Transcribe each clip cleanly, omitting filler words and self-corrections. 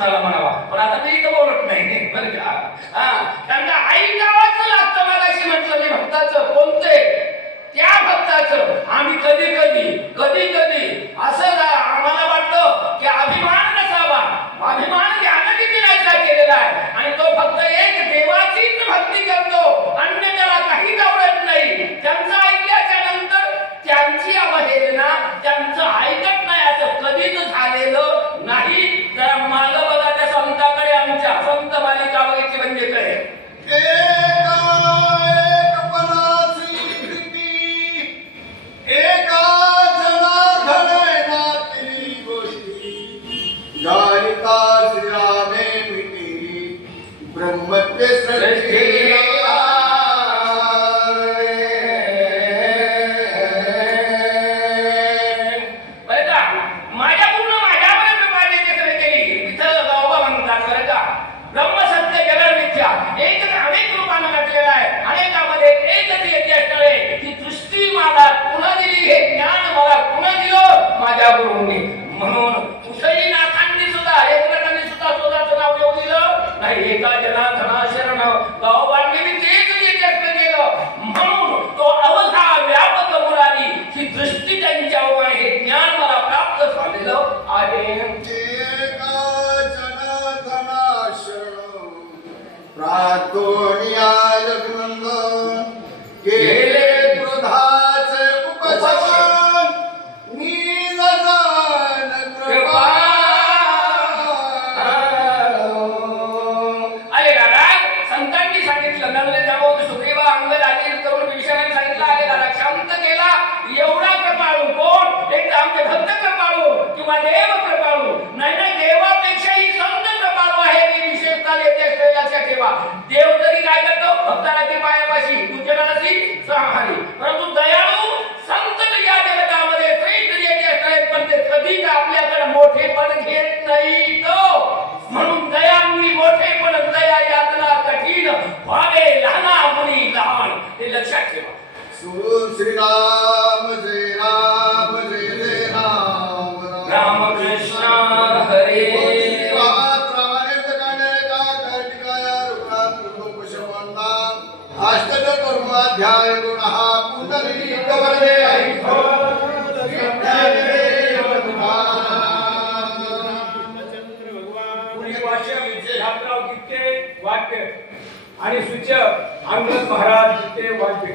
कृष्णाला म्हणावा, पण आता मी इथं बोलत नाही बरं का. कारण का आई गावाचं लागतं. मगाशी म्हटलं मी भक्ताचं कोणते त्या भक्ताचं. आम्ही कधी कधी असं आम्हाला वाटतं की अभिमान नसावा. अभिमान त्यानं किती नाहीसा केलेला आहे आणि तो फक्त एक देवाचीच भक्ती करतो, अन्य त्याला काहीच आवडत नाही. त्यांचं ऐकल्याच्या नंतर त्यांची अवहेलना, त्यांचं ऐकत नाही असं कधीच झालेलं नाही. जरा मागं बघा त्या संताकडे, आमच्या संत मालिका बघितली म्हणजे कळेल. म्हणून कुशलीनाथांनी सुद्धा एकनाथांनी सुद्धा स्वतःचं नाव येऊ दिलं नाही. एका जनार्दना शरण गावबांनी तेच यज्ञ केलं. म्हणून तो अवघा व्यापक मुरारी ही दृष्टी त्यांच्यावर आहे. हे ज्ञान मला प्राप्त झालेलं आहे. एका जनार्दना शरण प्रातोनियाल विनंद केले क्रोधाचे उपशमन देव कृपाळू नाही नाही, देवापेक्षाही संत कृपाळू आहे. ही विशेषता लक्षात ठेवा. देव तरी काय करतो, भक्ताला ती पायापाशी तुझ्याशी सहारी, परंतु दयाळू संत या जगतामध्ये पण ते कधीच आपल्याकडे मोठेपण घेत नाही. तो म्हणून दयांनी मोठेपण दया यातना कठीण व्हावे, लहाना मुनी लहान, हे लक्षात ठेवा. श्रीराम जय राम जय जय राम राम कृष्ण हरे. अष्टचतुर्माध्याय गुणः पुनरीकवरे वाक्य आणि सूचक अंगद महाराज ते वाक्य.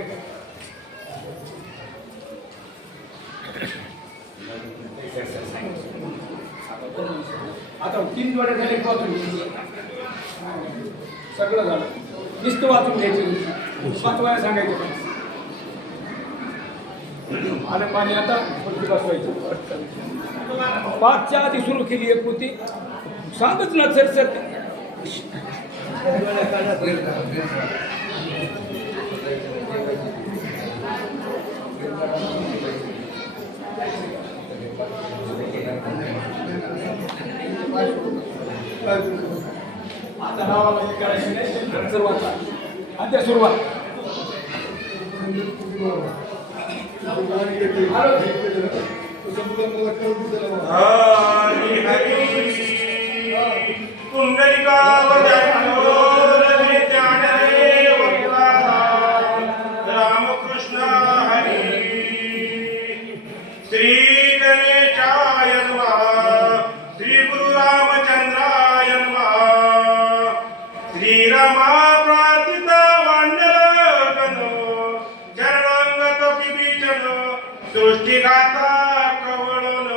आता 3 जोड्या झाले वाचून सगळं झालं. नुसतं वाचून घ्यायची, 5 वेळा सांगायचं. आलं पाणी आता पुढची बसवायचं. 5च्या आधी सुरू केली एक कृती सांगच ना सर सर. आता नावाला हे करायचं नाही, सुरुवात आता सुरुवात. रामकृष्ण हरी. श्री गणेशाय नमः. श्री गुरु रामचंद्राय नमः. श्रीरामा प्रार्थिता वाण्यगण चरणांगत विभीषण सृष्टिघाता कवळन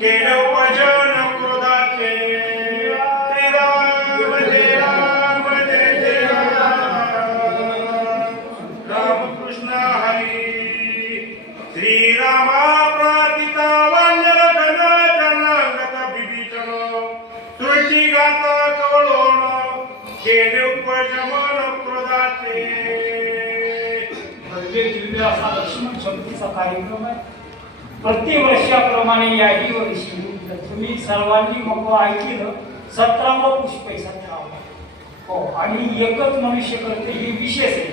केलं भजन क्रोधाचे. श्रीराम जय राम जय जय राम. रामकृष्ण हरी. श्रीरामा प्रार्थिता वाण्यगण चरणांगत विभीषण सृष्टिघाता कवळन केलं भजन क्रोधाचे. असा लक्ष्मण शक्तीचा कार्यक्रम आहे. प्रतिवर्षाप्रमाणे याही वर्षी तुम्ही सर्वांनी मग ऐकलं 17वं पुष्प आहे 17वं. हो, आणि एकच मनुष्य करते हे विशेष आहे.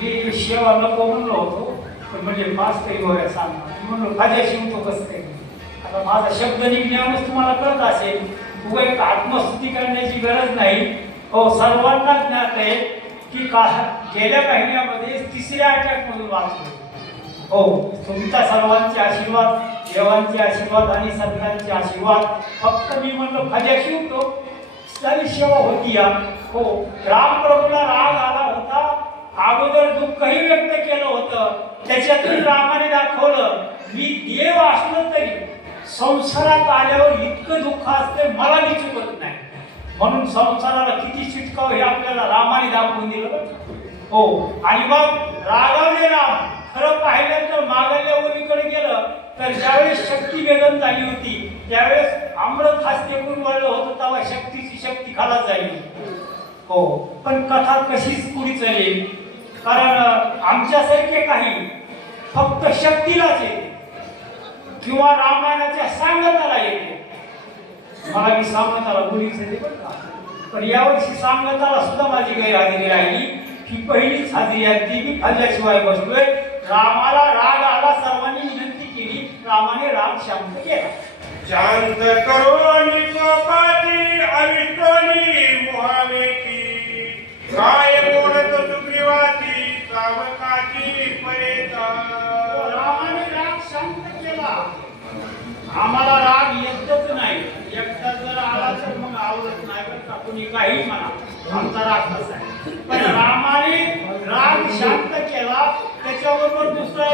मी शेवा नको म्हणलो होतो, पण म्हणजे 5 तरी होया सांगणार म्हणलो माझ्याशी तो कसं काही. आता माझा शब्द निघण्यामुळेच तुम्हाला कळत असेल उगा एक आत्मस्तुती करण्याची गरज नाही. हो, सर्वांना ज्ञात आहे की गेल्या महिन्यामध्ये 3ऱ्या अटॅक मधून वाचलो. हो, तुमच्या सर्वांचे आशीर्वाद, देवांचे आशीर्वाद आणि संतांचे आशीर्वाद. फक्त मी म्हणलो फाज्याशी होतो, त्याची सेवा होती या. हो, रामप्रभूला राग आला होता, अगोदर दुःखही व्यक्त केलं होतं, त्याच्यातून रामाने दाखवलं मी देव असलो तरी संसारात आल्यावर इतकं दुःख असते मला मी चुकत नाही. म्हणून संसाराला किती चिटकाव हे आपल्याला रामाने दाखवून दिलं. हो, आणि मग रागावले राम. खरं पाहिलं तर मागायला ओळीकडे गेलं तर ज्यावेळेस शक्ती वेदन झाली होती त्यावेळेस अमृत हास्यकून वळलं होतं, तेव्हा शक्तीची शक्ती खालाच झाली. हो, पण कथा कशीच पुढे चालेल, कारण आमच्यासारखे काही फक्त शक्तीलाच येते किंवा रामायणाच्या सांगताला येते. मला मी सांगताला मुलीच येते बरं का, पण यावर्षी सांगताला सुद्धा माझी गैरहजेरी राहिली. ही पहिलीच हजेरी आहे ती मी खाल्ल्याशिवाय बसलोय. रामाला राग आला, सर्वांनी विनंती केली, रामाने राग शांत केला. शांत करोनी कोपाची अविष्टोनी मोहावेची, काय बोलत सुग्रीवाची सावकाची परेचा. रामाने राग शांत केला. आम्हाला राग येतच नाही, एकदा जर आला तर मग आवडत नाही बरं का, कुणी काही म्हणा, आमचा राग कसा आहे. पण रामाने